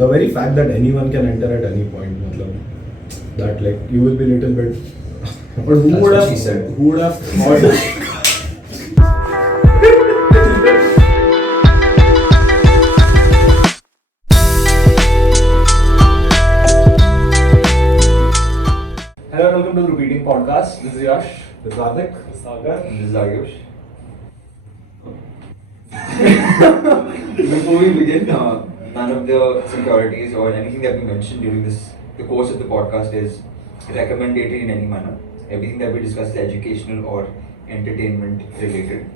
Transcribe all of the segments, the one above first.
the very fact that anyone can enter at any point, that like you will be little bit. But who That's would what have? she said. Who would have thought? Hello and welcome to the Rupeeting podcast. This is Yash. This is Hardik. This is Sagar. This is Ayush. Before we begin, none of the securities or anything that we mentioned during the course of the podcast is recommendatory in any manner. Everything that we discuss is educational or entertainment related.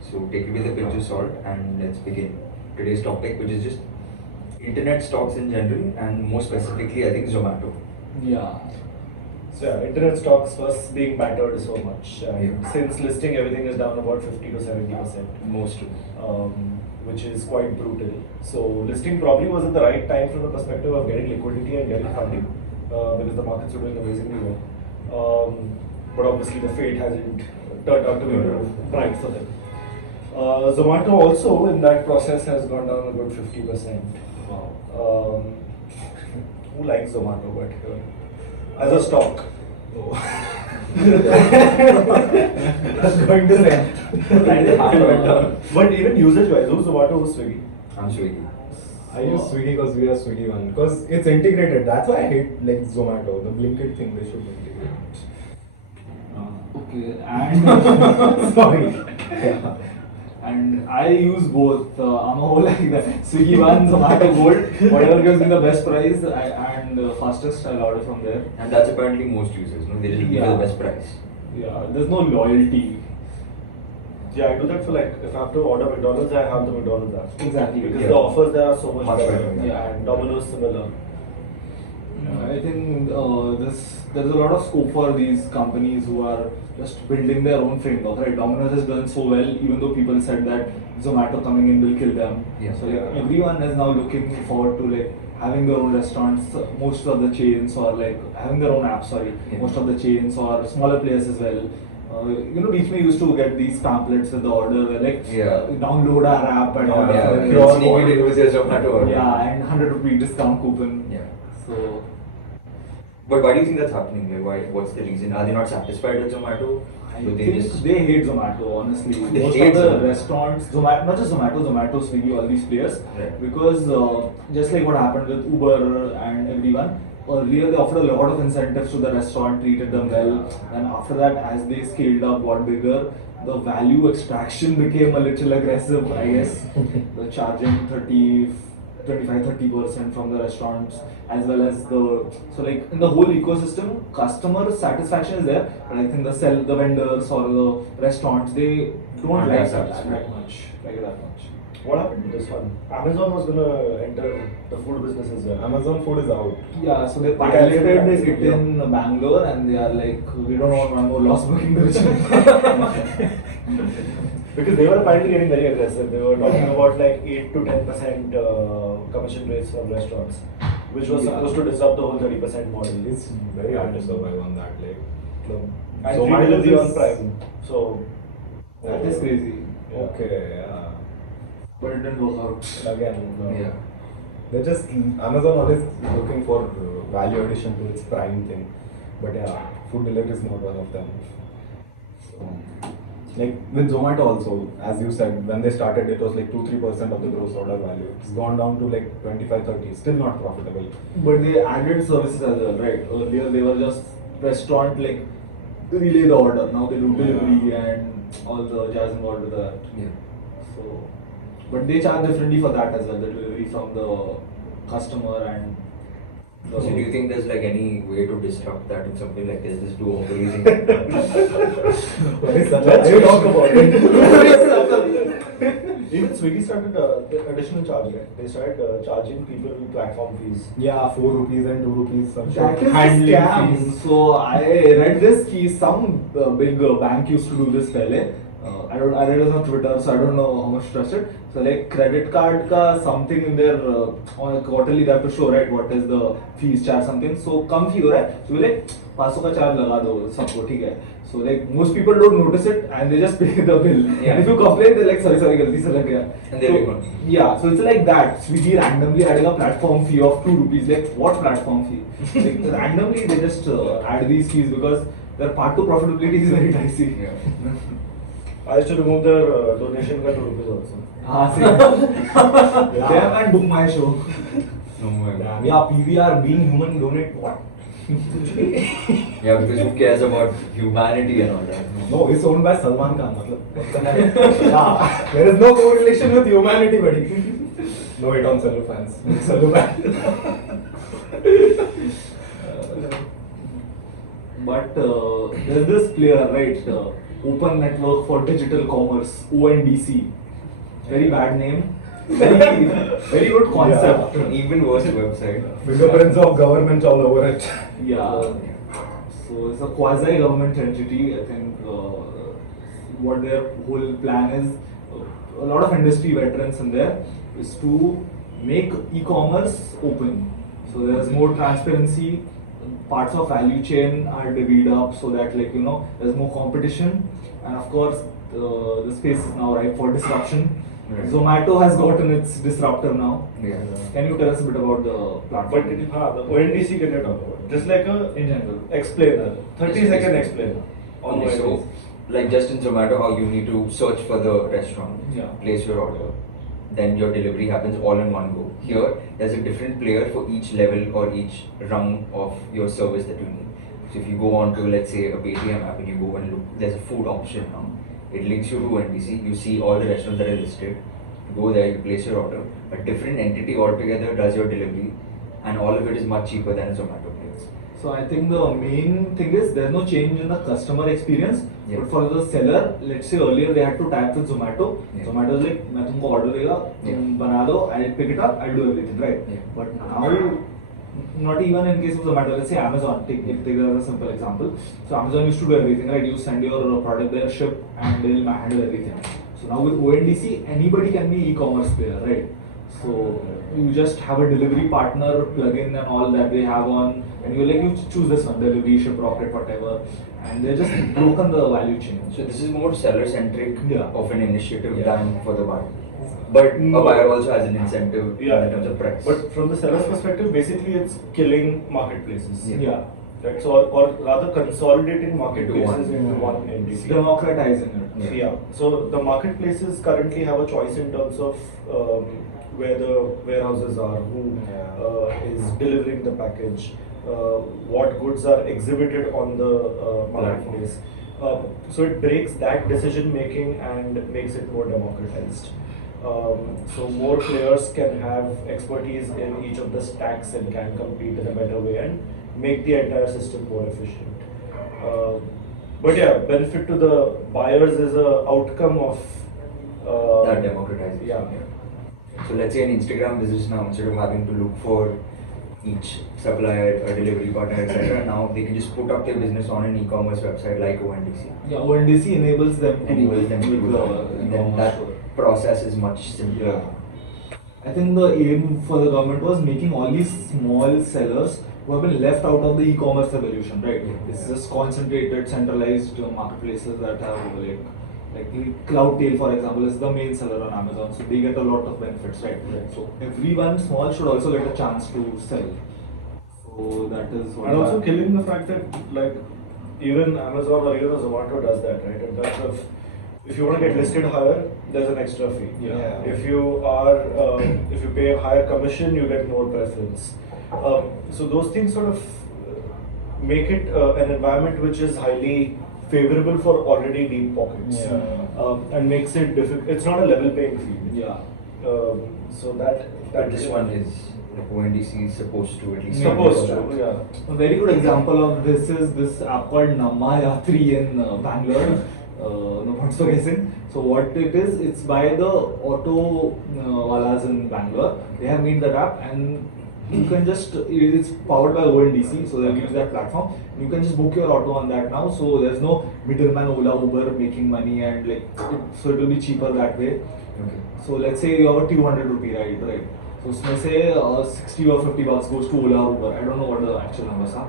So take it with a pinch of salt and let's begin today's topic, which is just internet stocks in general and more specifically, I think Zomato. Yeah. So yeah, internet stocks first being battered so much. Since listing, everything is down about 50 to 70%. Most of Which is quite brutal. So listing probably was at the right time from the perspective of getting liquidity and getting funding because the markets were doing amazingly well. But obviously the fate hasn't turned out to be bright for them. Zomato also in that process has gone down a good 50%. Wow. Who likes Zomato? But as a stock. That's going to say. But even usage wise, who's Zomato, who's Swiggy? I'm Swiggy. I use Swiggy because we are Swiggy one because it's integrated. That's why I hate like Zomato. The Blinkit thing they should integrate. Okay, and Sorry. yeah. And I use both. I'm a whole like that. Swiggy one, Zomato Gold, whatever gives me the best price and fastest, I'll order from there. And that's apparently most users, no? They just give you the Yeah. best price. Yeah, there's no loyalty. Yeah, I do that for like if I have to order McDonald's, I have the McDonald's app. Exactly. Because Yeah. the offers there are so much Much better. better, yeah. And Domino's similar. I think there's a lot of scope for these companies who are just building their own framework. Right, Domino's has done so well, even though people said that Zomato coming in will kill them. Yeah. So like everyone is now looking forward to like having their own restaurants. Most of the chains or like having their own app. Sorry, Yeah. most of the chains or smaller players as well. Beach me used to get these pamphlets with the order where like Yeah. Download our app and order Yeah, for and QR sneak code. it in with your Zomato order. Yeah, and 100 rupee discount coupon. Yeah. So. But why do you think that's happening? Like, why? What's the reason? Are they not satisfied with Zomato? I Do think they hate Zomato, honestly. They Most hate of the Zomato. restaurants, not just Zomato, Swiggy, all these players, Right. because just like what happened with Uber and everyone, earlier they offered a lot of incentives to the restaurant, treated them well, and after that, as they scaled up, got bigger, the value extraction became a little aggressive, I guess. The charging 25-30% from the restaurants as well as so like in the whole ecosystem customer satisfaction is there, but I think the vendors or the restaurants they don't Not like as that satisfied. much. What happened with this one? Amazon was gonna enter the food business as well. Amazon food is out. Yeah, so they cancelled piloted it that, in Bangalore and they are like, we don't want one more loss making division. Because they were apparently getting very aggressive. They were talking about like 8 to 10% commission rates from restaurants, which was supposed to disrupt the whole 30% model. It's very hard to survive on that. Like, And Zomato free delivery is- on Prime. So That is crazy. Okay, yeah. But it didn't work out. Again, Yeah. they're just Amazon always looking for value addition to its prime thing, but yeah, food delivery is not one of them. So, like with Zomato also, as you said, when they started, it was like 2-3% of the gross order value. It's gone down to like 25-30. Still not profitable. But they added services as well, right? Earlier they were just restaurant like relay the order. Now they do delivery and all the jazz involved with that. Yeah. So, but they charge differently for that as well. The delivery from the customer and. So do you think there's like any way to disrupt that in something like this? Just do overusing. let's talk about it. Even Swiggy started the additional charge, right? They started charging people platform fees. Yeah, 4 rupees and 2 rupees. Some That shit. is a scam. So I read this key. Some big bank used to do this pehle. I I read it on Twitter, so I don't know how much to trust it. So like credit card ka something in their on a quarterly they have to show, right, what is the fees charge something. So come fee हो रहा है, so we like 500 का charge लगा दो सबको, ठीक है. So like most people don't notice it and they just pay the bill. Yeah. And if you complain, they're like sorry गलती से लग गया. And they're So, gone. yeah, so it's like that. Swiggy randomly adding a platform fee of 2 rupees. Like what platform fee? Like randomly they just add these fees because their part to profitability is very dicey. Yeah. I used to remove their donation का 2 rupees also. Same. Them and book my show. No way. Damn, yeah, PVR being human donate what? Yeah, because who cares about humanity and all that? No, it's owned by Salman Khan. मतलब yeah, there is no correlation with humanity, buddy. No hate on Sallu fans. Sallu fans. But there's this player, right? Open Network for Digital Commerce, ONDC. Very bad name. Very good concept. An even worse website. Fingerprints of government all over it. Yeah. So it's a quasi-government entity. I think what their whole plan is, a lot of industry veterans in there, is to make e-commerce open. So there's more transparency. Parts of value chain are divvied up so that, like, you know, there's more competition, and of course the space is now ripe for disruption. Right. Zomato has gotten its disruptor now. Yeah. Can you tell us a bit about the But platform? the ONDC can you talk about? Just like a In general. explainer, 30-second explainer on Okay, so ONDC. like just in Zomato, how you need to search for the restaurant, Yeah. place your order, then your delivery happens all in one go. Here, there's a different player for each level or each rung of your service that you need. So if you go on to, let's say, a Paytm app and you go and look, there's a food option now. It links you to ONDC. You see all the restaurants that are listed. You go there, you place your order. A different entity altogether does your delivery, and all of it is much cheaper than a Zomato place. So I think the main thing is there's no change in the customer experience, Yeah. but for the seller, let's say earlier they had to type with Zomato. Yeah. Zomato is like, मैं तुमको order देगा, तुम बना दो, I'll pick it up, I'll do everything, right? Yeah. But now, not even in case of Zomato, let's say Amazon, take that as a simple example. So Amazon used to do everything, right? You send your product there, ship, and they'll handle everything. So now with ONDC, anybody can be e-commerce player, right? So you just have a delivery partner plugin and all that they have on, and you're like, you choose this one, delivery, ship, rocket, whatever, and they're just broken the value chain. So this is more seller-centric Yeah. of an initiative Yeah. than for the buyer. But No. a buyer also has an incentive Yeah. in terms of price. But from the seller's perspective, basically it's killing marketplaces. Yeah. Right. So, or rather consolidating marketplaces Into into one. one It's entity. democratizing it. Yeah. Yeah. So the marketplaces currently have a choice in terms of where the warehouses are, who is delivering the package, what goods are exhibited on the marketplace. So it breaks that decision making and makes it more democratized. So more players can have expertise in each of the stacks and can compete in a better way and make the entire system more efficient. But yeah, benefit to the buyers is a outcome of that democratization. Yeah. So let's say an Instagram business now, instead of having to look for each supplier, a delivery partner, etc., now they can just put up their business on an e-commerce website like ONDC. Yeah, ONDC enables them to Enables them to with do the that. And then e-commerce that store. process is much simpler. Yeah. I think the aim for the government was making all these small sellers who have been left out of the e-commerce revolution, right? It's just concentrated, centralized marketplaces that have like Cloudtail, for example, is the main seller on Amazon, so they get a lot of benefits, right? So everyone small should also get a chance to sell. So that is what. And also killing the fact that like even Amazon or even Zomato does that, right? In terms of if you want to get listed higher, there's an extra fee. Yeah. If you are if you pay a higher commission, you get more preference. So those things sort of make it an environment which is highly favorable for already deep pockets, and makes it difficult. It's not a level playing field. Yeah. So that But this one is, like ONDC is supposed to at least supposed stand to, for that. yeah. A very good example of this is this app called Namma Yatri in Bangalore. No points for guessing. So what it is, it's by the auto walas in Bangalore. They have made that app, and You can just, it's powered by ONDC, so they'll use that platform. You can just book your auto on that now, so there's no middleman, Ola, Uber making money, and like, so it will be cheaper that way. Okay. So let's say you have a 200 rupee ride, right? So उसमें से 60 or 50 bucks goes to Ola or Uber. I don't know what the actual numbers are.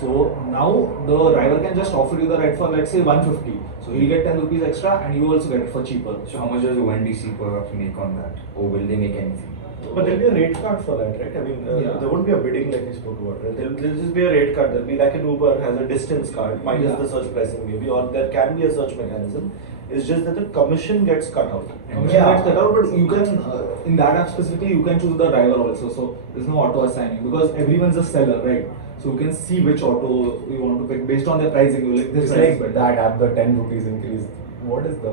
So now the driver can just offer you the ride for, let's say, 150. So he'll get 10 rupees extra, and you also get it for cheaper. So how much does ONDC perhaps make on that, or will they make anything? But there'll be a rate card for that, right? I mean, Yeah. there won't be a bidding like we spoke about, right? There'll just be a rate card. There'll be like an Uber has a distance card, minus Yeah. the search pricing maybe, or there can be a search mechanism. It's just that the commission gets cut out. Commission gets cut out, but you can, in that app specifically, you can choose the driver also. So there's no auto assigning because everyone's a seller, right? So you can see which auto you want to pick based on their pricing. You like this It's price is like better. that app, the 10 rupees increase. What is the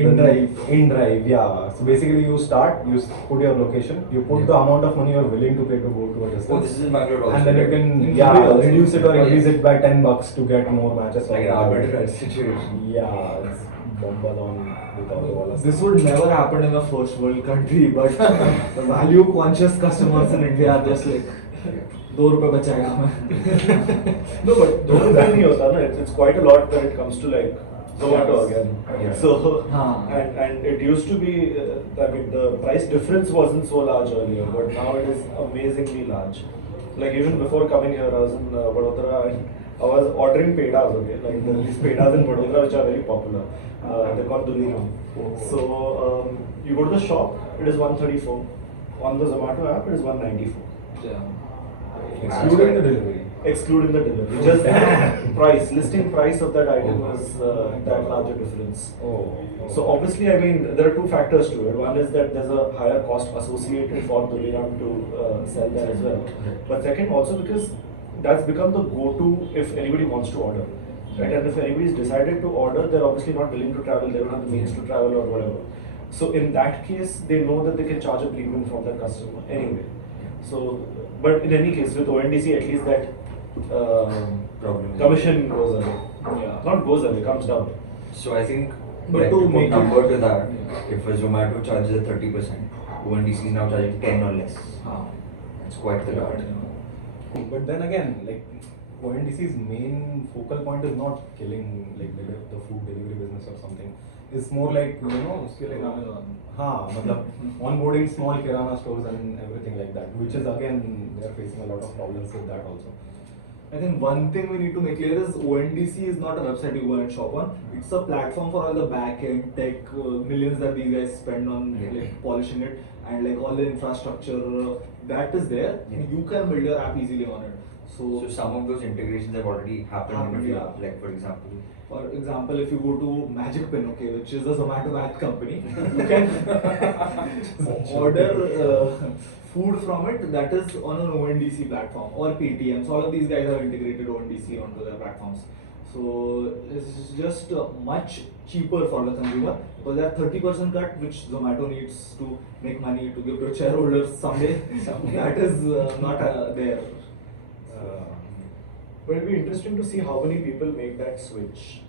InDrive. InDrive, yeah. So basically, you start, you put your location, you put the amount of money you're willing to pay to go to a distance. Oh, this is in Bangalore also. And then you right? can In yeah Mumbai also. reduce it or Oh, increase yes. it by 10 bucks to get more matches. It's like an arbitrary situation. Yeah, it's bumble on without all of This would never happen in a first world country, but the value conscious customers in India are just like, ₹2 बचाएगा मैं. No, but don't नहीं होता ना. It's quite a lot when it comes to like Zomato again. Yeah. So हाँ. and it used to be, I mean, the price difference wasn't so large earlier, but now it is amazingly large. Like even before coming here, I was in Vadodara and I was ordering pedas. Okay, like these pedas in Vadodara which are very popular. They're called Duniram. So you go to the shop, it is 134. On the Zomato app, it is 194. Yeah. excluding the delivery. Excluding the delivery. Just the price, listing price of that item was that larger difference. Oh. So obviously, I mean, there are two factors to it. One is that there's a higher cost associated for Duniram to sell that as well. But second, also because that's become the go-to if anybody wants to order. Right? And if anybody's decided to order, they're obviously not willing to travel, they don't have the means to travel or whatever. So in that case, they know that they can charge a premium from that customer anyway. So, but in any case, with ONDC, at least that Problem. commission goes away. Yeah. Not goes away, comes down. So I think, But like, to to put make it- number to that, Yeah. if a Zomato charges at 30%, ONDC is now charging 10 or less. हाँ. It's quite the lot. But then again, like ONDC's main focal point is not killing like the food delivery business or something. It's more like Killing Amazon. हाँ मतलब onboarding small kirana stores and everything like that, which is again they are facing a lot of problems with that also. I think one thing we need to make clear is ONDC is not a website you go and shop on. It's a platform for all the back-end tech millions that these guys spend on Yeah. like polishing it, and like all the infrastructure that is there. Yeah. You can build your app easily on it. So some of those integrations have already happened in a few Yeah. apps. Like for example, For example, if you go to Magic Pin, okay, which is a Zomato app company, you can order food from it that is on an ONDC platform or Paytm. So all of these guys have integrated ONDC onto their platforms. So it's just much cheaper for the consumer because that 30% cut which Zomato needs to make money to give to shareholders someday, that is not there. But it'll be interesting to see how many people make that switch.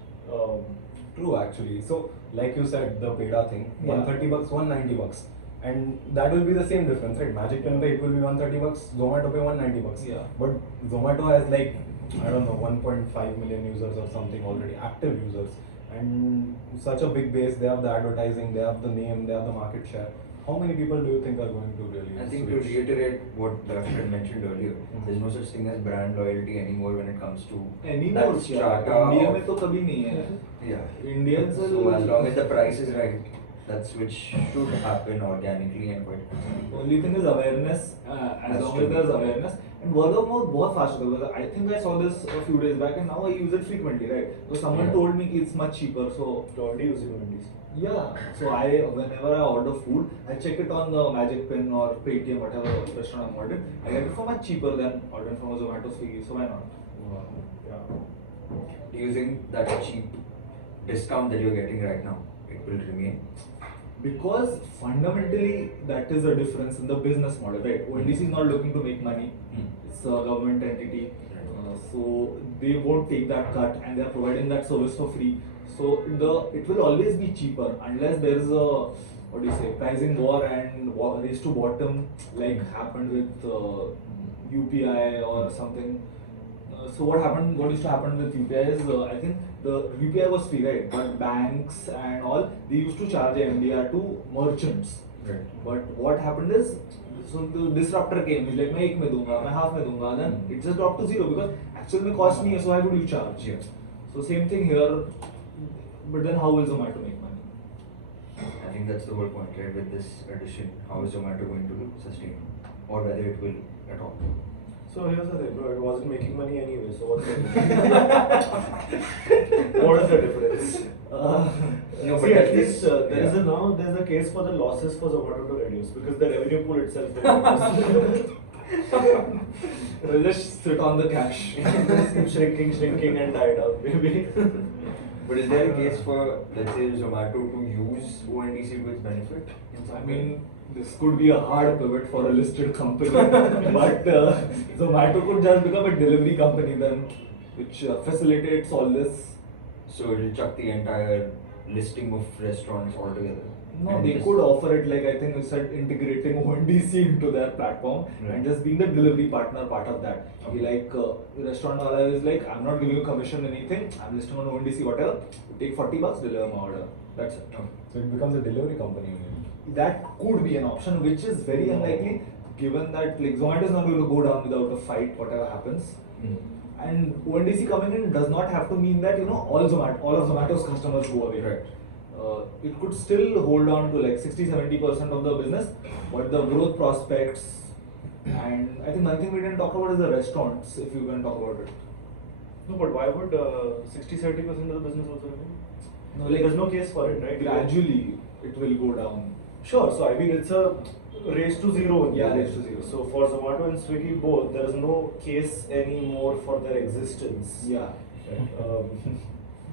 True actually. So like you said, the peda thing, Yeah. 130 bucks, 190 bucks. And that will be the same difference, right? Magic Pen pay it will be 130 bucks, Zomato pay 190 bucks. Yeah. But Zomato has like, I don't know, 1.5 million users or something already, active users. And such a big base, they have the advertising, they have the name, they have the market share. How many people do you think are going to really I think to switch? reiterate what Darshan had mentioned earlier, there's no such thing as brand loyalty anymore when it comes to Anymore, that yeah. strata India of- में तो कभी नहीं है. Yeah. Indians So will. as long as the price is right, that switch should happen organically and quite quickly. Only thing is awareness. As That's long true. as there's awareness, and word of mouth बहुत fast होता है. Because I think I saw this a few days back, and now I use it frequently, right? So someone Yeah. told me it's much cheaper. So You're already using ONDC. yeah. So whenever I order food, I check it on the Magic Pin or Paytm, whatever restaurant I'm ordering. I get it for much cheaper than ordering from a Zomato, Swiggy. So why not? Yeah. Do you think that cheap discount that you're getting right now, it will remain? Because fundamentally that is a difference in the business model, right? ONDC is not looking to make money. Hmm. It's a government entity, so they won't take that cut, and they are providing that service for free. So it will always be cheaper unless there is a pricing war and race to bottom like happened with UPI or something. So what happened? What used to happen with UPI is I think the UPI was free, right? But banks and all they used to charge a MDR to merchants. Right. But what happened is, so the disruptor came. He's like, मैं एक में दूंगा, मैं half में दूंगा. Then it just dropped to zero because actually में cost नहीं है. So why would you charge? Yeah. So same thing here. But then how will Zomato make money? I think that's the whole point, right? With this addition, how is Zomato going to sustain, or whether it will at all? So here's the thing, bro. It wasn't making money anyway. So what's the what is the difference? No, but See, at that least is- there is yeah. a now there's a case for the losses for Zomato to reduce because the revenue pool itself will reduce. We'll just sit on the cash. Keep shrinking and tied up, maybe. But is there a case for, let's say, Zomato to use ONDC to its benefit? In some I way? mean, this could be a hard pivot for a listed company, but Zomato could just become a delivery company then, which facilitates all this. So it will chuck the entire listing of restaurants altogether. No, And they just- could offer it like I think you said integrating ONDC into their platform Right. and just being the delivery partner part of that. Be like the restaurant wala is like, I'm not giving you commission anything. I'm listing on ONDC whatever. You take $40, deliver my order. That's it. Okay. So it becomes a delivery company. That could be an option, which is very unlikely, given that like Zomato is not going to go down without a fight, whatever happens. And ONDC coming in does not have to mean that all of Zomato's customers go away. Right. It could still hold on to like 60-70% of the business, but the growth prospects, and I think one thing we didn't talk about is the restaurants. If you can talk about it. No, but why would 60-70% of the business also remain? No, Like, there's no case for it, right? Gradually, it will go down. Sure. So I mean, it's a race to zero. Yeah, race to zero. So for Zomato and Swiggy both, there is no case anymore for their existence. Yeah.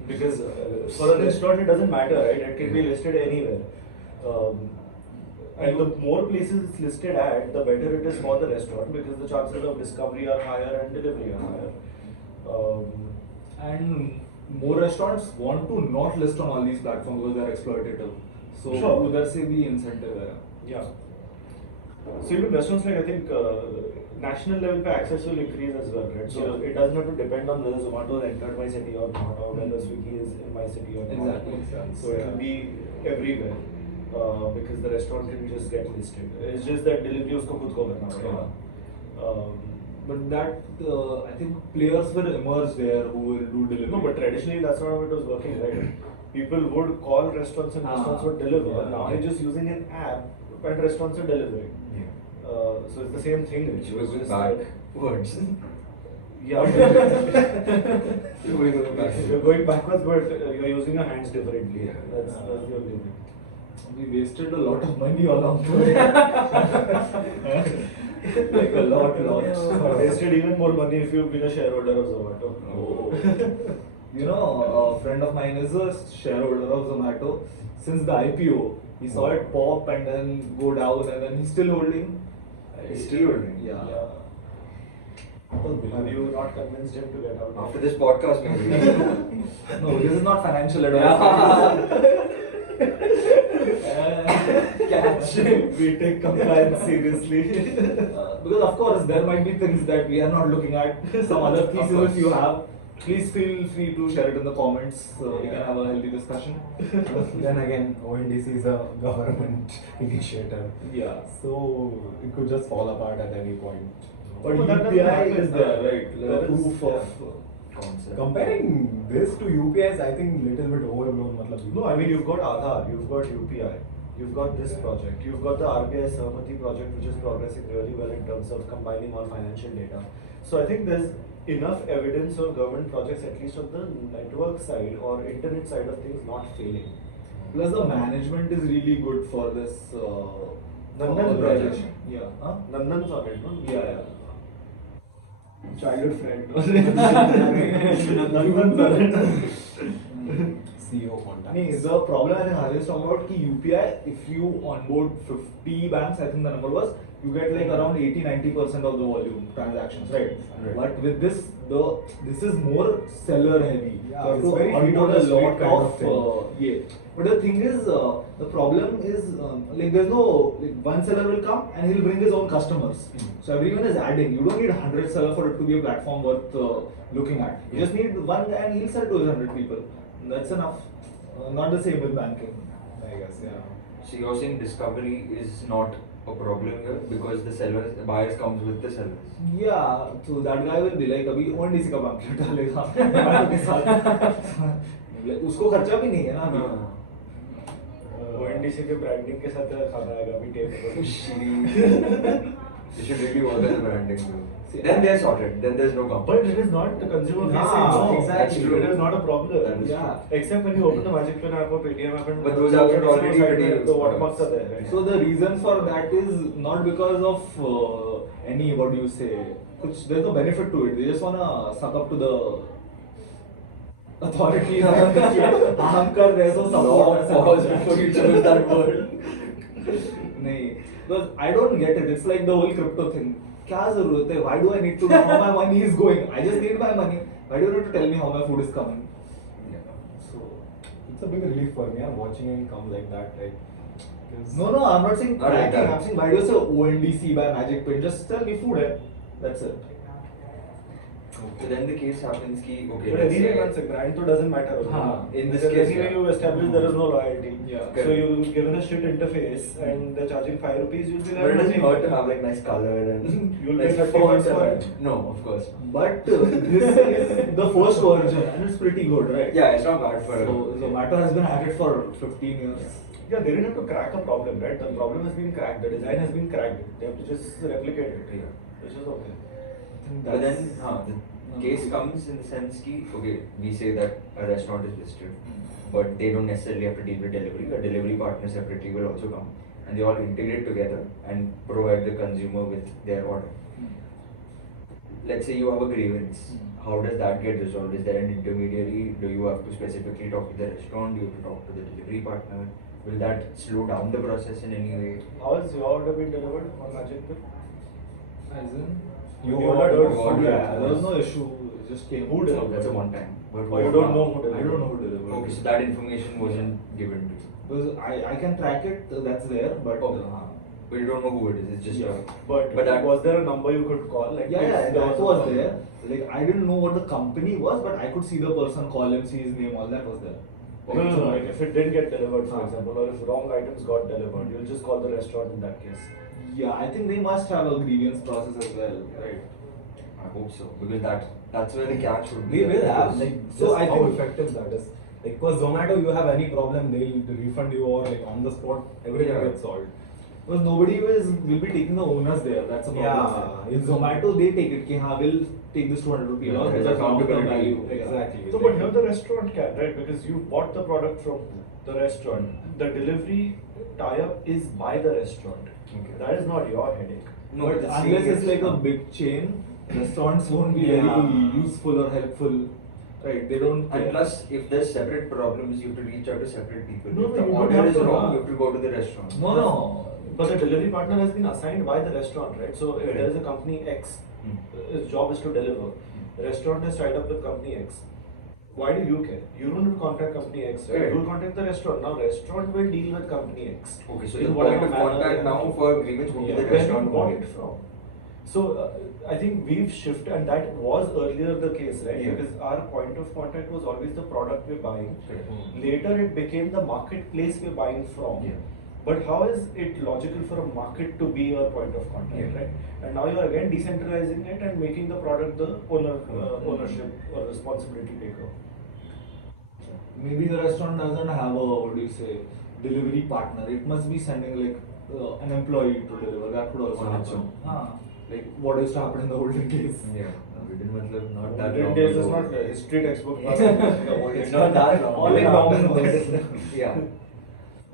Because for a restaurant, it doesn't matter, right? It can be listed anywhere. And the more places it's listed at, the better it is for the restaurant because the chances of discovery are higher and delivery are higher. And more restaurants want to not list on all these platforms because they are exploitative. So Sure. उधर से भी incentive है. Yeah. So even restaurants like I think national level पे access will increase as well, right? So Yeah. it doesn't have to depend on whether Zomato is entered my city or not, or whether Swiggy is in my city or not. Exactly. So it will be everywhere because the restaurant can just get listed. It's just that delivery उसको खुद को करना पड़ेगा. But that I think players will emerge there who will do delivery. No, but traditionally that's not how it was working, right? People would call restaurants and restaurants would deliver. Yeah. Now you're just using an app and restaurants are delivering. Yeah. So it's the same thing. Which It was just backwards. Yeah. You're going back. You're going backwards, but you're using your hands differently. Yeah. That's the only thing. We wasted a lot of money along the way. Like a lot. Wasted even more money if you've been a shareholder of Zomato. Oh. You know, a friend of mine is a shareholder of Zomato. Since the IPO, he saw it pop and then go down, and then he's still holding. He's still holding? Yeah. Have you not convinced him to get out? After this podcast, maybe. No, this is not financial advice. Catch. We take compliance seriously. Because of course there might be things that we are not looking at. Some other pieces if you have, please feel free to share it in the comments. We can have a healthy discussion. Then again, ONDC is a government initiative. Yeah. So it could just fall apart at any point. But But that doesn't UPI happen. is there, right? There The is- proof of. Concept. Comparing this to UPIs, I think little bit overblown. matlab, No, I mean you've got Aadhaar, you've got UPI, you've got this project, you've got the RBI Sahamati project which is progressing really well in terms of combining all financial data. So I think there's enough evidence of government projects at least on the network side or internet side of things not failing. Plus the management is really good for this. Nandan project. project. Yeah. Huh? Nandan's on it, no? Yeah. Childhood friend. Nandan's on it. CEO contact. Nee, the problem I think Hari is talking about ki UPI, if you onboard 50 banks, I think the number was, you get like around 80-90% of the volume transactions, right? Right. But with this, this is more seller heavy. Yeah, So you have it's to very feet onboard on a the street lot kind of of thing. yeah. But the thing is, the problem is like there's no like one seller will come and he'll bring his own customers. So everyone is adding. You don't need 100 seller for it to be a platform worth looking at. You just need one guy and he'll sell to his 100 people. That's enough. Not the same with banking. I guess, yeah. So you're saying discovery is not a problem here because the buyers comes with the sellers. Yeah, so that guy will be like अभी ONDC का pamphlet डालेगा tomato के साथ उसको खर्चा भी नहीं है ना अभी ONDC के ब्रांडिंग के साथ तेरा खाना आएगा अभी tape You should really work on the branding. Bro. Then they're sorted. Then there's no But competition. it is not the consumer facing. Yeah, No, exactly. It is not a problem. That is Yeah. Except when you open the Magic Pen app or Paytm app and But those apps are already pretty- the watermarks are there. Right? So the reason for that is not because of any what do you say कुछ there's no benefit to it. They just wanna suck up to the authorities. हम कर रहे so support Pause before you choose that word. नहीं because I don't get it. It's like the whole crypto thing. क्या जरूरत है? Why do I need to know how my money is going? I just need my money. Why do you need to tell me how my food is coming? So It's a big relief for me, yeah, watching it come like that, right? 'Cause- no, I'm not saying Not like tracking. that. I'm saying why do you say ONDC by Magic Pen? Just tell me food है. That's it. So then the case happens ki okay. But let's anyway, say- once a brand to doesn't matter. In this Because case, anyway yeah. you establish there is no loyalty. Yeah. So you given a shit interface and they're charging 5 rupees, you'll be like, But it doesn't okay. hurt to have like nice color and You'll nice pay 30 bucks font for and- it. No, of course. But this is the first version and it's pretty good, right? Yeah, it's not bad for. So Zomato has been at it for 15 years. Yeah, they didn't have to crack a problem, right? The problem has been cracked. The design has been cracked. They have to just replicate it. Yeah. Which is okay. But then the case comes in the sense ki okay, we say that a restaurant is listed, but they don't necessarily have to deal with delivery. A delivery partner separately will also come, and they all integrate together and provide the consumer with their order. Let's say you have a grievance. How does that get resolved? Is there an intermediary? Do you have to specifically talk to the restaurant? Do you have to talk to the delivery partner? Will that slow down the process in any way? How has your order been delivered on Magic Pen? As in, You ordered ordered food, food, yeah, there was no issue. It just came. Who So delivered? that's a one time. But Oh, you don't know who I don't know who delivered. Okay, so that information wasn't given to you. Because I can track it. That's there, but Okay. But you don't know who it is. It's just Yeah. But that was there a number you could call? Like yeah, if that a was problem? there. Like I didn't know what the company was, but I could see the person, call him, see his name, all that was there. No. Like if it didn't get delivered, for Ah. example, or if wrong items got delivered, you'll just call the restaurant in that case. Yeah, I think they must have a grievance process as well, right? I hope so because that's where the catch would be. They will have, like, So just I how think- effective that is. Like, because Zomato, you have any problem, they'll refund you or like on the spot, everything Yeah. gets solved. Because nobody will be taking the onus there. That's a problem. Yeah. In Zomato, they take it. Ki, हाँ, we'll take this 200 rupee Yeah, loss. there's That's long-term accountability. value. Exactly. So, but here the restaurant can, right? Because you bought the product from the restaurant. The delivery tie-up is by the restaurant. Okay. That is not your headache. No, But the unless thing it's is- like a big chain, restaurants won't be Yeah. very useful or helpful. Right? They don't. And care. plus, if there's separate problems, you have to reach out to separate people. No, if no, the you don't order have is to, wrong, huh? you have to go to the restaurant. No. But the delivery partner has been assigned by the restaurant, right? So if Right. there is a company X, Hmm. his job is to deliver. The restaurant has tied up with company X. Why do you care? You don't have to contact company X, right? Correct. You will contact the restaurant. Now restaurant will deal with company X. Okay, so In the whatever point of manner contact they now have. for agreements would be the Where you restaurant bought only. it from. So I think we've shifted, and that was earlier the case, right? Yeah. Because our point of contact was always the product we're buying. Correct. Later it became the marketplace we're buying from. Yeah. But how is it logical for a market to be your point of contact, Yeah. right? And now you're again decentralizing it and making the product the ownership or responsibility taker. Maybe the restaurant doesn't have a what do you say delivery partner. It must be sending like an employee to deliver. That could also On its happen. own. Like what used to happen in the olden days. Yeah. Within matlab not that That long days is ago. not a history textbook. It's not that long. All in Domino's. Yeah.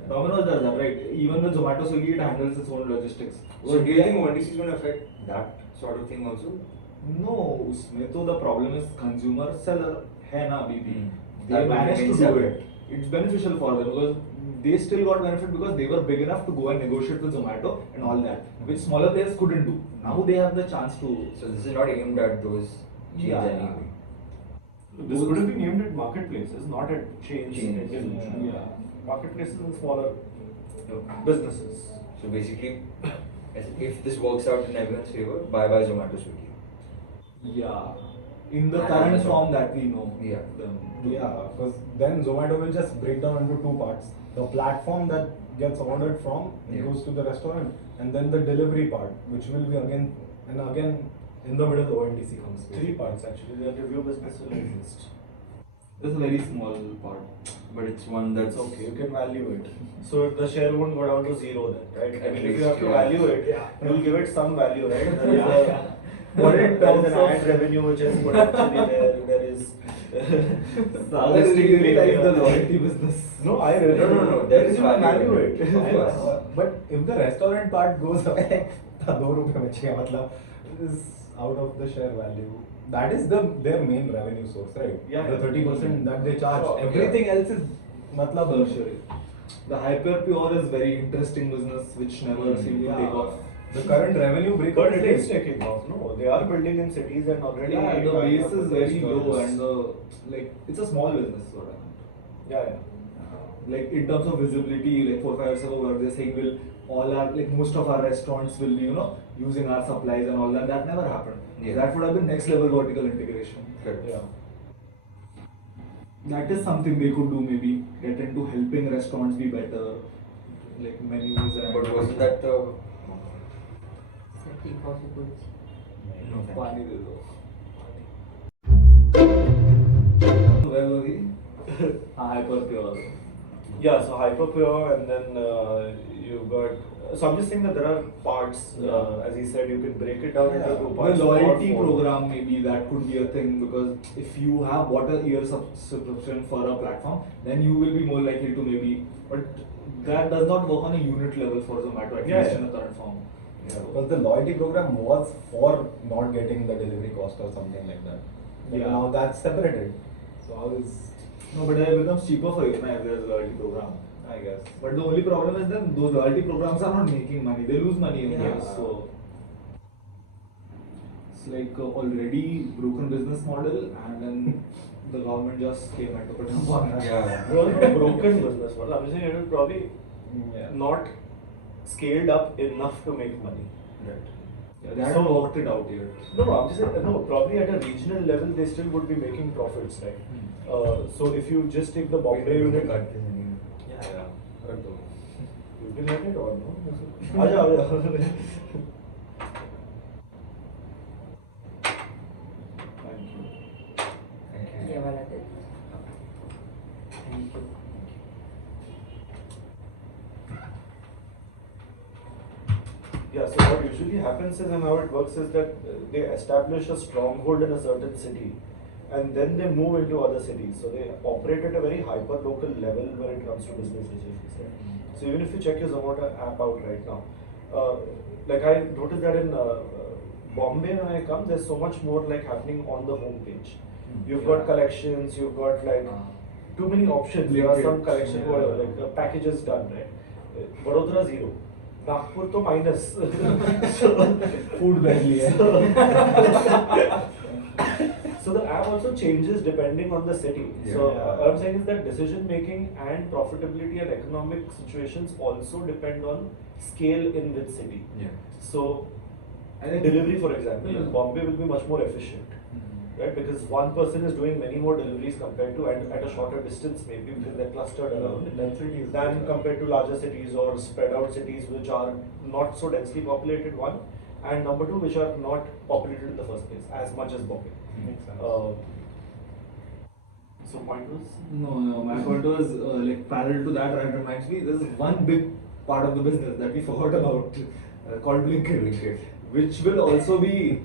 Domino's does that, right? Even with Zomato, Swiggy, it handles its own logistics. So do you think ONDC is going to affect that sort of thing also? No, उसमें तो the problem is consumer seller है ना अभी भी. Hmm. They That will managed to remain do separate. it. it's beneficial for them because they still got benefit because they were big enough to go and negotiate with Zomato and all that, which smaller players couldn't do. Now they have the chance to. So this is not aimed at those chains Yeah. anyway. This could have been aimed at marketplaces, not at chains. Chains. Individually. Yeah. Marketplaces and smaller businesses. So basically, if this works out in everyone's favor, bye Zomato Swiggy. Yeah. In the And current Amazon. form that we know. Yeah. Them. Yeah, because then Zomato will just break down into two parts. The platform that gets ordered from Yeah. goes to the restaurant, and then the delivery part, which will be again in the middle ONDC comes. Three parts actually. The review business will exist. This is a very small part. But it's one that's That's okay, you can value it. So if the share won't go down to zero then, right? I At mean, if least, you have to yeah. value it, you'll give it some value, right? There is Yeah. What in there is terms an of- ad revenue which is potentially there is I really like the loyalty business. No, I really No, there is you can value value in it. it. Of course. But if the restaurant part goes away, the ₹2 बचेगा मतलब is out of the share value. That is their main revenue source, right? Yeah, The yeah. 30% that they charge. Sure, Everything else is मतलब Tertiary. The hyper-pure is very interesting business which never seemed to take off. The current revenue breakup But it is like- taking off, no? They are building in cities and already. Yeah, the kind base of is very low restaurants. and it's a small business sort of. Yeah. Like in terms of visibility, like 4-5 years ago, where they're saying most of our restaurants will be using our supplies and all that. That never happened. Yeah. That would have been next level vertical integration. Correct. Yeah. That is something they could do maybe. Get into helping restaurants be better, like menus and. But wasn't that the Safety possibles. no? Pani de do. Where were we? Hyper pure. Yeah, so hyperpure, and then you've got. So I'm just saying that there are parts. As he said, you can break it down into two The parts. loyalty or four. program, maybe that could be a thing because if you have bought a year subscription for a platform, then you will be more likely to maybe. But that does not work on a unit level for Zomato, at Yeah, least yeah. in the current form. Yeah, because the loyalty program was for not getting the delivery cost or something like that. But Yeah. now that's separated. So how is No, but it becomes cheaper for you if there's a loyalty program. I guess. But the only problem is then those loyalty programs are not making money. They lose money in Yeah. case. So it's like a already broken business model, and then the government just came and took it up on us. Yeah. Well, not a broken business model. I'm just saying it will probably Yeah. not scaled up enough to make money. Right. Yeah, they haven't worked it out yet. No, I'm just saying, no, probably at a regional level they still would be making profits, right? So if you just take the Bombay unit, cut this anyway. Yeah. Correct. you can let it or no? Aaja, aaja. Thank you. Thank you. ये वाला दे दो। Thank you. Yeah, so what usually happens is, and how it works is that they establish a stronghold in a certain city and then they move into other cities. So they operate at a very hyper local level when it comes to business decisions. Right? So even if you check your Zomato app out right now, like I noticed that in Bombay when I come, there's so much more like happening on the home page. You've got collections, you've got like too many options. There are some collection, whatever, like packages done, right? Vadodara zero. Nagpur to minus. Food barely. So the app also changes depending on the city. Yeah. So Yeah. what I'm saying is that decision making and profitability and economic situations also depend on scale in which city. Yeah. So I think- delivery, for example, Yeah. in Bombay will be much more efficient. Right, because one person is doing many more deliveries compared to and at a shorter distance maybe because they're clustered around Density is than better. compared to larger cities or spread out cities which are not so densely populated, one, and number two, which are not populated in the first place as much as Bombay. Makes sense. So point was? No, my point was like parallel to that, right, reminds me, there's one big part of the business that we forgot about called Blinkit, which will also be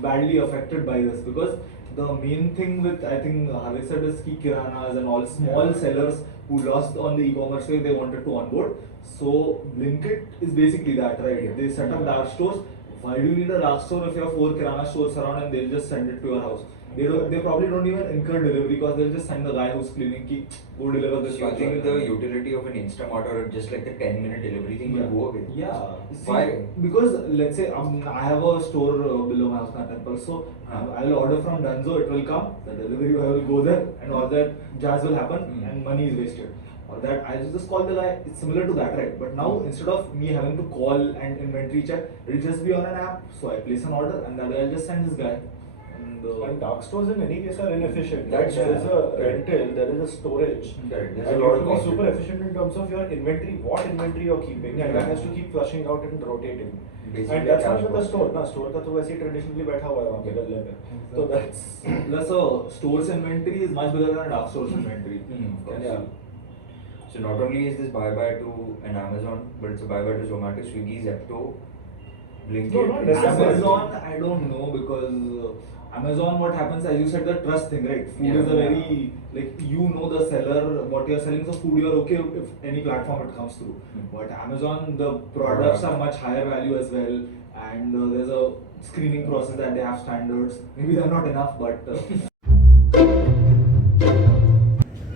badly affected by this because the main thing with, I think, Harvey said is ki kiranas and all small sellers who lost on the e-commerce way, they wanted to onboard. So Blinkit is basically that, right? They set up dark stores why do you need a dark store if you have 4 kirana stores around and they'll just send it to your house? They probably don't even incur delivery because they'll just send the guy who's cleaning ki go deliver this. So you think the utility of an Instamart or just like the 10-minute delivery thing will go away? Yeah. Why? Because let's say I have a store below my house, Temple, so I'll order from Dunzo, it will come, the delivery guy will go there, and all that jazz will happen, and money is wasted. Or that I'll just call the guy. It's similar to that, right? But now instead of me having to call and inventory check, it'll just be on an app. So I place an order, and that I'll just send this guy. And dark stores in any case are inefficient. That's there true. is a rental, there is a storage. Correct. There's And a you lot have of to be cost. super efficient in terms of your inventory, what inventory you're keeping, and that has to keep flushing out and rotating. Basically And that's cash not with the cost. store. ना store का तो वैसे ही traditionally बैठा हुआ है वहाँ पे गल्ले पे. So that's Plus, a store's inventory is much bigger than a dark store's inventory. Of course. yeah. So not only is this bye-bye to an Amazon, but it's a bye-bye to Zomato, Swiggy, Zepto, Blinkit. No, not necessarily. Amazon, I don't know because Amazon, what happens, as you said, the trust thing, right? Food is a Yeah. very, like, you know the seller, what you're selling, so food you're okay if any platform it comes through. But Amazon, the products are much higher value as well, and there's a screening process that they have standards. Maybe they're not enough, but.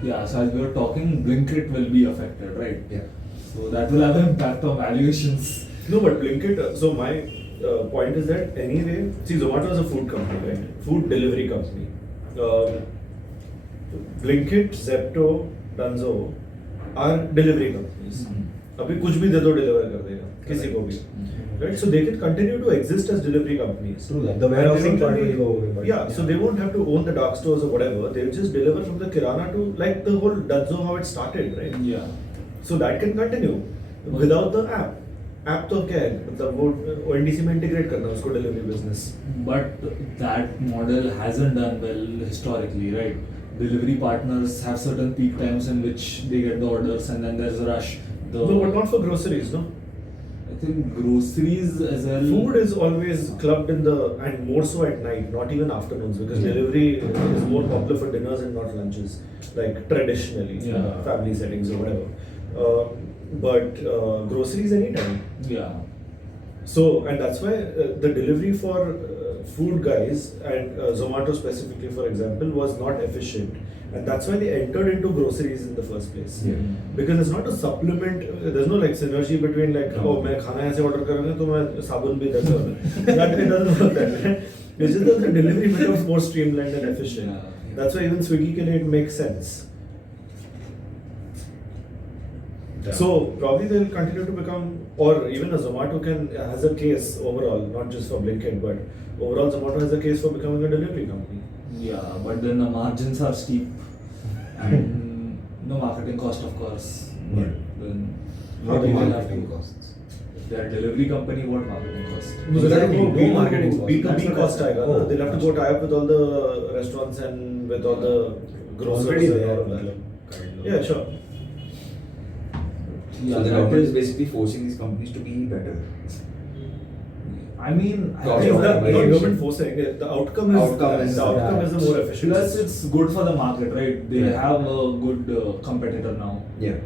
Yeah, so as we were talking, Blinkit will be affected, right? Yeah. So that will have an impact on valuations. No, but Blinkit, so my point is that anyway, see, Zomato is a food company, right? Food delivery company. Blinkit, Zepto, Dunzo are delivery companies. अभी कुछ भी दे दो deliver कर देगा किसी को भी, right? So they can continue to exist as delivery companies. True that. The warehousing part will go away. But Yeah, so they won't have to own the dark stores or whatever. They'll just deliver from the kirana to like the whole Dunzo how it started, right? Yeah. So that can continue without the app. App तो क्या है मतलब वो ONDC में integrate करना उसको delivery business. But that model hasn't done well historically, right? Delivery partners have certain peak times in which they get the orders and then there's a rush. No, but not for groceries, no. I think groceries as well. Food is always clubbed in the and more so at night, not even afternoons, because delivery is more popular for dinners and not lunches, like traditionally, Yeah. family settings or whatever. But groceries anytime. Yeah. So, and that's why the delivery for food guys and Zomato specifically, for example, was not efficient. And that's why they entered into groceries in the first place. Yeah. Because it's not a supplement, there's no like synergy between like, oh, मैं खाना ऐसे order करूँगा तो मैं साबुन भी that's all. That it doesn't work that way. It's just that the delivery becomes more streamlined and efficient. Yeah. That's why even Swiggy के लिए it makes sense. Yeah. So probably they'll continue to become, or even a Zomato has a case overall, not just for Blinkit, but overall Zomato has a case for becoming a delivery company. Yeah, but then the margins are steep and no marketing cost, of course. Yeah. Then How what the people have marketing to- costs? If they are a delivery company, what marketing cost? No, they'll have to Exactly, go no marketing cost. B2B That's what cost I said. आएगा ना. Oh, They'll have to go tie up with all the restaurants and with all the grocers Already and there, all of that. मतलब, kind of. Yeah, sure. Yeah, So the that government is- is basically forcing these companies to be better. I mean, I Cost It's think not of that government forcing it. The outcome is the outcome is the more efficient. plus it's good for the market, right? They Yeah. have a good competitor now. Yeah.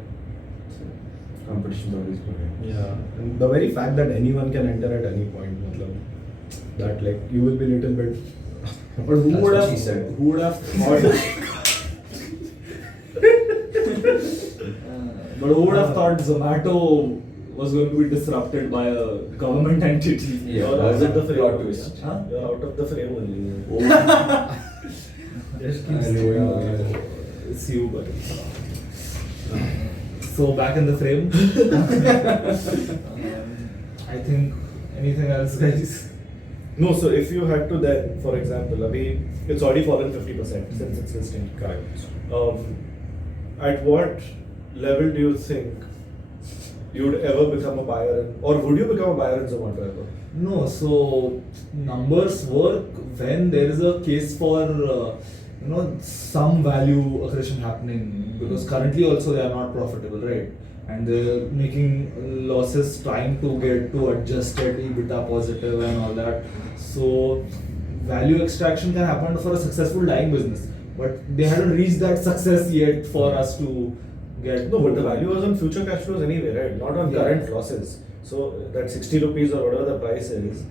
Competition is always good. Yeah, and the very fact that anyone can enter at any point, मतलब, that like you will be little bit. But who That's would what have she said. who would have thought? But who would have thought Zomato was going to be disrupted by a government entity? Yeah, You're out that's of the a frame. plot twist. Huh? You're out of the frame only. Just keep saying away. It's you, but so back in the frame. I think anything else, guys? No, so if you had to then, for example, abhi, it's already fallen 50% since its listing. Correct. At what level do you think you'd ever become a buyer in, or would you become a buyer in Zomato ever? No, so numbers work when there is a case for some value accretion happening, because currently also they are not profitable, right? And they're making losses, trying to get to adjusted EBITDA positive and all that. So value extraction can happen for a successful dying business, but they hadn't reached that success yet for us to get. No, but the value was on future cash flows anyway, right? Not on Yeah. current losses. So that 60 rupees or whatever the price is,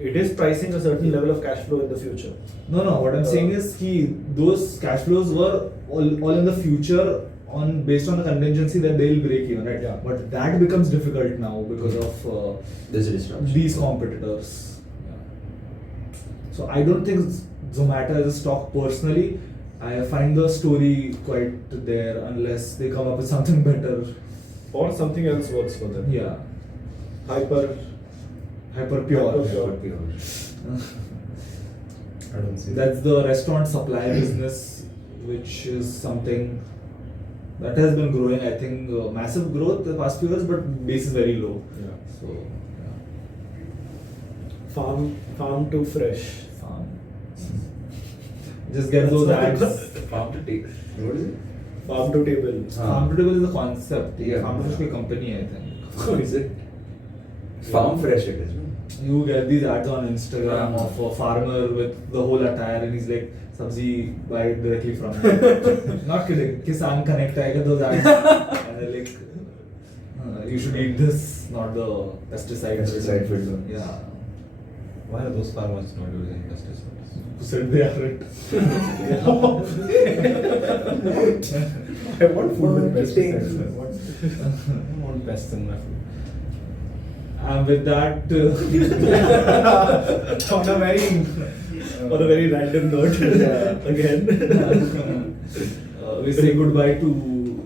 it is pricing a certain level of cash flow in the future. No. What I'm saying is those cash flows were all in the future based on the contingency that they'll break even, right? Yeah. But that becomes difficult now because of There's a disruption. these competitors. Yeah. So I don't think Zomato is a stock personally. I find the story quite there unless they come up with something better. Or something else works for them. Yeah. Hyper Pure. Pure. I don't see That's the restaurant supply business, which is something that has been growing. I think massive growth the past few years, but base is very low. Yeah. So Farm to fresh. farm. Just get those That's ads. Farm to take. What is it? Farm to table. Farm to table is a concept. Yeah. Farm to fresh is a company, I think. What is it? Farm fresh it is. You get these ads on Instagram of a farmer with the whole attire, and he's like, "Sabzi, buy it directly from me." Not kidding. Kisan Connect, I get those ads, and they're like, "You should eat this, not the pesticide." Pesticide filled. Yeah. Why are those farmers not using pesticides? Who said they aren't? I want food with Marketing. pesticides. I don't want pests in my food. And with that, On a very random note again. we say goodbye to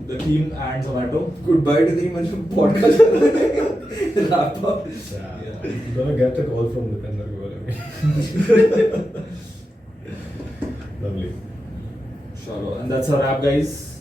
the team and Zomato. Goodbye to the podcast. Wrap up. Yeah. I'm gonna get a call from Dipender Goel. Lovely. Sure. And that's our wrap, guys.